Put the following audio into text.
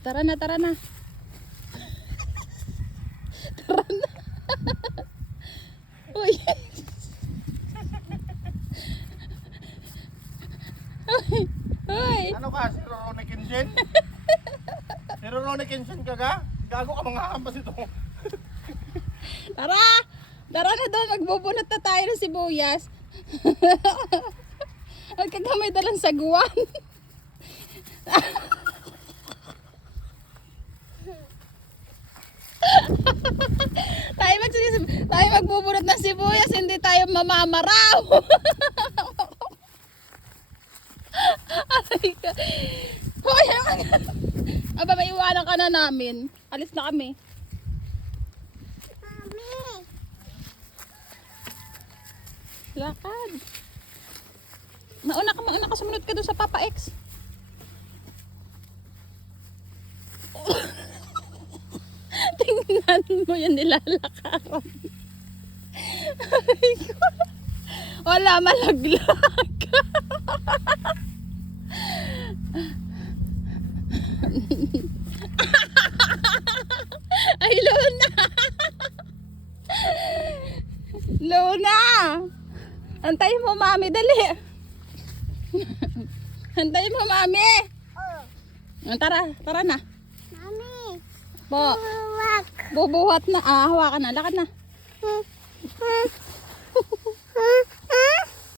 Tara na, tara na. Tara na. Uy. Uy. Uy. Ano ka, si Rorone Kinsin? Si Rorone Kinsin ka ga? Gago ka mga hampas ito. Tara! Tara na doon, magbubunot na tayo ng sibuyas. Huwag ka gamay dalang saguan. tayo magbubunot ng sibuyas, hindi tayo mamamaraw. Aray ka. Hoy, aba, may iwanan ka na namin. Alis na kami. Lakad. Mauna ka, sumunod ka doon sa Papa X. Tingnan mo yan, nilalakaran. Wala, malaglag. Ay, Luna. Luna. Antayin mo, mami, dali. Antayin mo, mami. Tara, tara na. Mami. Po. Buwak. Bubuhat na. Hawakan na. Lakad na.